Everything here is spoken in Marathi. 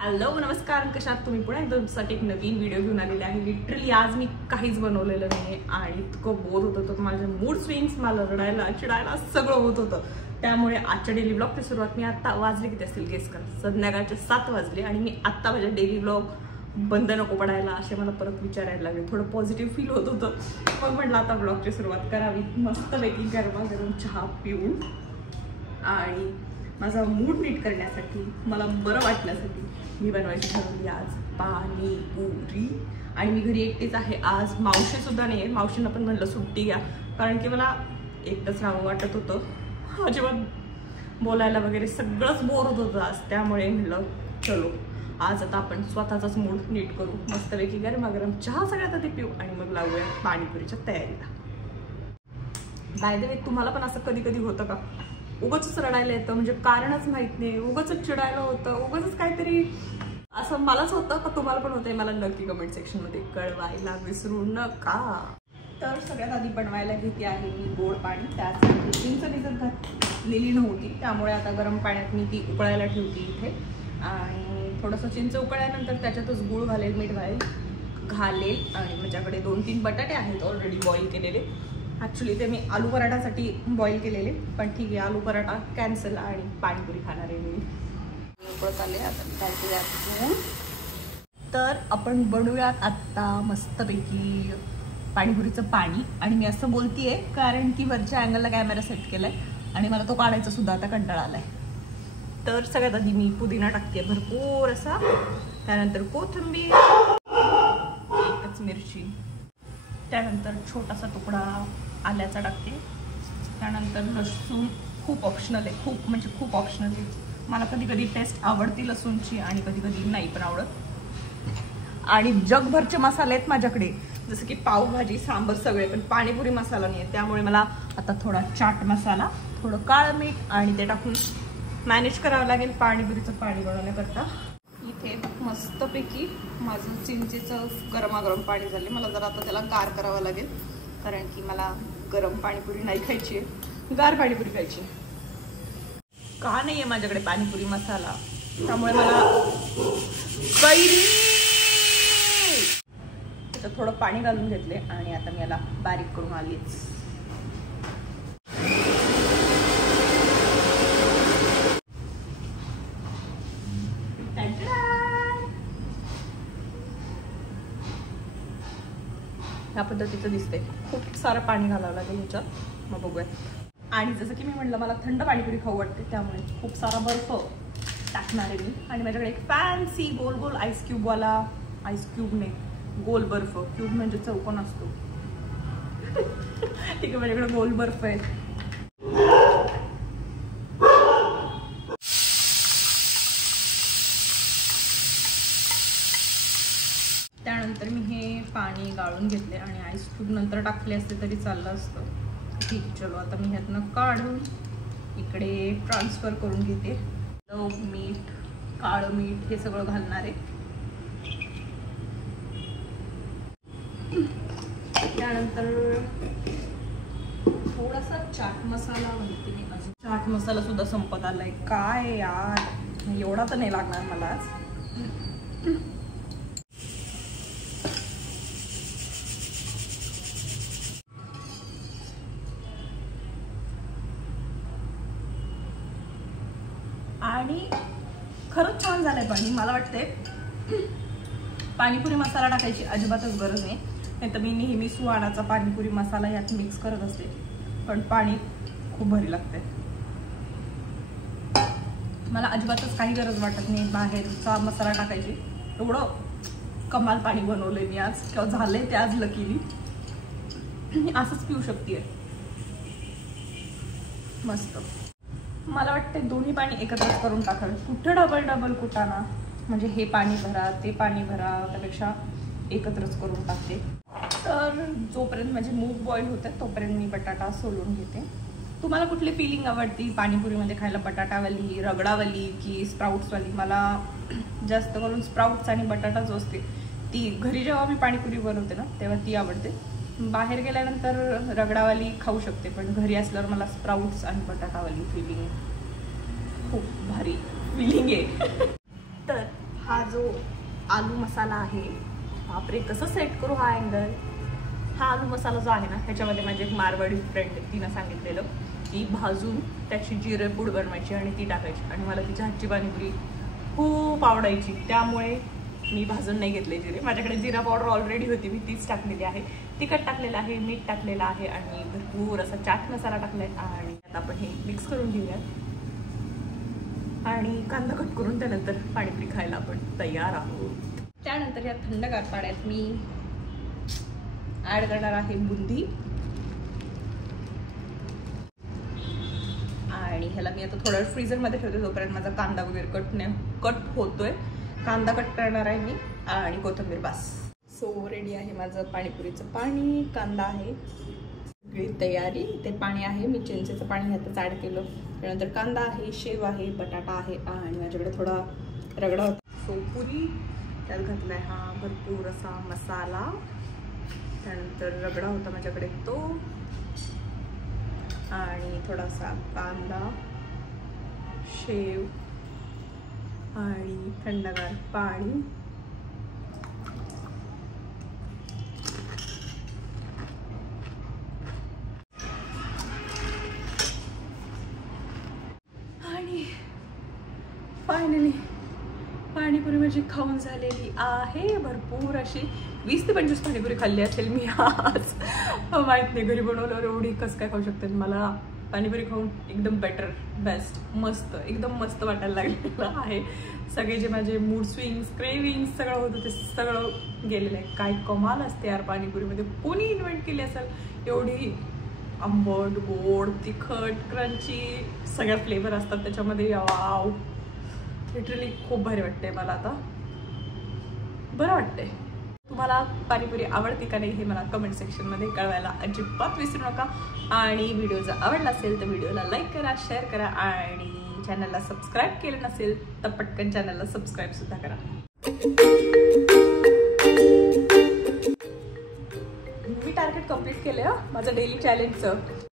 हॅलो नमस्कार, कशात तुम्ही पुन्हा एकदा तुमच्यासाठी एक नवीन व्हिडिओ घेऊन आलेले आहे। लिटरली आज मी काहीच बनवलेलं नाही आणि इतकं बोर होत होतं, माझे मूड स्विंग्स, मला रडायला चिडायला सगळं होत होतं। त्यामुळे आजच्या डेली ब्लॉगची सुरुवात मी आता वाजले किती असतील गेस करा, संध्याकाळचे 7 वाजले आणि मी आता माझ्या डेली ब्लॉग बंद नको पडायला असे मला परत विचारायला लागले। थोडं पॉझिटिव्ह फील होत होतं, मग म्हटलं आता ब्लॉगची सुरुवात करावी मस्तपैकी गरमागरम चहा पिऊन आणि माझा मूड नीट करण्यासाठी, मला बरं वाटण्यासाठी मी बनवायची ठरवली आज पाणीपुरी। आणि मी घरी एकटीच आहे आज, मावशी सुद्धा नाही आहे। मावशींना पण म्हणलं सुट्टी घ्या, कारण की मला एकटंच राहावं वाटत होतं, अजिबात बोलायला वगैरे सगळंच बोर होत होतं आज। त्यामुळे म्हणलं चलो आज आता आपण स्वतःचाच मूड नीट करू, मस्तपैकी गरमागरम चहा सगळ्यात आधी पिऊ आणि मग लावूया पाणीपुरीच्या तयारीला। बाय द वे, तुम्हाला पण असं कधी कधी होतं का, उगाच रडायला येतं, म्हणजे कारणच माहित नाही, उगाच चिडायला होतं, उगाच काहीतरी असं मलाच होतं का तुम्हाला पण होतंय? मला नक्की कमेंट सेक्शन मध्ये कळवायला विसरू नका। तर सगळ्यात आधी बनवायला घेते आहे मी गोड पाणी। त्यासाठी चिंच भिजत घातलेली नव्हती, त्यामुळे आता गरम पाण्यात मी ती उकळायला ठेवते इथे। आणि थोडंसं चिंच उकळल्यानंतर त्याच्यातच गूळ घालेल, मीठ घालेल आणि माझ्याकडे 2-3 बटाटे आहेत ऑलरेडी बॉईल केलेले। ॲक्च्युली ते मी आलू पराठासाठी बॉईल केलेले, पण ठीक आहे, आलू पराठा कॅन्सल आणि पाणीपुरी खाणार आहे मी। उकळत आले आता, तर आपण बनवूयात आत्ता मस्तपैकी पाणीपुरीचं पाणी। आणि मी असं बोलतीये कारण की वरच्या अँगलला कॅमेरा सेट केलाय आणि मला तो काढायचा सुद्धा आता कंटाळा आलाय। तर सगळ्यात आधी मी पुदिना टाकते भरपूर असा, त्यानंतर कोथिंबीर, एकच मिरची, त्यानंतर छोटासा तुकडा आल्याचा टाकते, त्यानंतर लसूण खूप ऑप्शनल आहे, खूप म्हणजे खूप ऑप्शनल आहे। मला कधी कधी टेस्ट आवडती लसूणची आणि कधी कधी नाही पण आवडत। आणि जगभरचे मसाले आहेत माझ्याकडे, जसं की पावभाजी, सांबर सगळे, पण पाणीपुरी मसाला नाही आहे। त्यामुळे मला आता थोडा चाट मसाला, थोडं काळं मीठ आणि ते टाकून मॅनेज करावं लागेल पाणीपुरीचं पाणी बनवण्याकरता। इथे मस्तपैकी माझं चिंचेचं गरमागरम पाणी झाले, मला जरा आता त्याला गार करावं लागेल, कारण की मला गरम पाणीपुरी नाही खायची आहे, गार पाणीपुरी खायची। का नाही आहे माझ्याकडे पाणीपुरी मसाला, त्यामुळे मला कैरी त्याच्यात थोडं पाणी घालून घेतले आणि आता मी याला बारीक करून आलीच। ह्या पद्धतीचं दिसते, खूप सारं पाणी घालावं लागेल ह्याच्यात, मग बघूया। आणि जसं की मी म्हटलं मला थंड पाणीपुरी खाऊ वाटते, त्यामुळे खूप सारा बर्फ टाकणार आहे मी। आणि माझ्याकडे एक फॅन्सी गोल गोल आईस क्यूबवाला, आईस क्यूब नाही, गोल बर्फ, क्यूब म्हणजे चौकोन असतो ठीक आहे, माझ्याकडे गोल बर्फ आहे। त्यानंतर मी हे पाणी गाळून घेतले आणि आईस क्यूब नंतर टाकले असते तरी चाललं असतं। ठीक, चलो आता मी ह्यातनं काढून इकडे ट्रान्सफर करून घेते। मीठ, काळं मीठ हे सगळं घालणार आहे। त्यानंतर थोडासा चाट मसाला म्हणते मी, अजून चाट मसाला सुद्धा संपत आलाय, काय यार, एवढा तर नाही लागणार मला आज। आणि खरंच छान झालंय पाणी, मला वाटतंय पाणीपुरी मसाला टाकायची अजिबातच गरज नाही, नाही तर मी नेहमी सुहानाचा पाणीपुरी मसाला यात मिक्स करत असते, पण पाणी खूप भारी लागतंय, मला अजिबातच काही गरज वाटत नाही बाहेरचा मसाला टाकायची। एवढं कमाल पाणी बनवलंय मी आज, किंवा झालंय ते आज लकीली, असंच पिऊ शकते मस्त। मला वाटतं दोन्ही पाणी एकत्रच करून टाकावे, कुठं डबल डबल कुटाणा, म्हणजे हे पाणी भरा ते पाणी भरा, त्यापेक्षा एकत्रच करून टाकते। तर जोपर्यंत माझे मूग बॉईल होते तोपर्यंत मी बटाटा सोलून घेते। तुम्हाला कुठली फिलिंग आवडती पाणीपुरीमध्ये खायला, बटाटावाली, रगडावाली की स्प्राउट्सवाली? मला जास्त करून स्प्राउट्स आणि बटाटा जो असते ती, घरी जेव्हा मी पाणीपुरी बनवते ना तेव्हा ती आवडते, बाहेर गेल्यानंतर रगडावाली खाऊ शकते, पण घरी असल्यावर मला स्प्राउट्स आणि बटाटावाली फिलिंग खूप भारी फिलिंग आहे। तर हा जो आलू मसाला आहे, बापरे कसं सेट करू हा अँगल. हा आलू मसाला जो आहे ना, ह्याच्यामध्ये माझी एक मारवाडी फ्रेंड तिनं सांगितलेलं की भाजून त्याची जिरे पूड बनवायची आणि ती टाकायची, आणि मला तिच्या हातची पाणीपुरी खूप आवडायची. त्यामुळे मी भाजून नाही घेतले जिरे. माझ्याकडे जिरा पावडर ऑलरेडी होती, मी तीच टाकलेली आहे. तिखट टाकलेलं आहे, मीठ टाकलेलं आहे आणि भरपूर असा चाट मसाला टाकलाय. आणि आता आपण हे मिक्स करून घेऊयात आणि कांदा कट करून त्यानंतर पाणीपुरी खायला आपण तयार आहोत. त्यानंतर या थंडगार पाण्यात मी ऍड करणार आहे बुंदी, आणि ह्याला मी आता थोडं फ्रीझरमध्ये ठेवते तोपर्यंत माझा कांदा वगैरे कट होतोय. कांदा कट करणार आहे मी आणि कोथिंबीर बस. सो रेडी आहे माझं पाणीपुरीचं पाणी. कांदा आहे, सगळी तयारी. ते पाणी आहे, मी चिंचेचं पाणी ह्यातच ॲड केलं. त्यानंतर कांदा आहे, शेव आहे, बटाटा आहे आणि माझ्याकडे थोडा रगडा होता. सो पुरी त्यात घातला आहे हा भरपूर असा मसाला. त्यानंतर रगडा होता माझ्याकडे तो, आणि थोडासा कांदा, शेव आणि थंडगार पाणी. आणि फायनली पाणीपुरी माझी खाऊन झालेली आहे. भरपूर अशी 20 ते 25 पाणीपुरी खाल्ली असेल मी आज. माहीत नाही घरी बनवल्यावर एवढी कसं काय खाऊ शकते. मला पाणीपुरी खाऊन एकदम बेटर, बेस्ट, मस्त, एकदम मस्त वाटायला लागलेलं आहे. सगळे जे माझे मूड स्विंग्स, क्रेविंग्स सगळं होतं ते सगळं गेलेलं आहे. काय कमाल असते यार पाणीपुरीमध्ये. कोणी इन्व्हेंट केली असेल एवढी आंबट, गोड, तिखट, क्रंची सगळ्या फ्लेवर असतात त्याच्यामध्ये. वाव, लिटरली खूप भारी वाटते मला आता. बरं वाटतंय. तुम्हाला पाणीपुरी आवडते का नाही हे मला कमेंट सेक्शनमध्ये कळवायला अजिबात विसरू नका. आणि व्हिडिओ जर आवडला असेल तर व्हिडिओला लाईक करा, शेअर करा, आणि चॅनलला सबस्क्राईब केलं नसेल तर पटकन चॅनलला सबस्क्राईब सुद्धा करा. मी टार्गेट कम्प्लीट केलं माझं डेली चॅलेंजचं.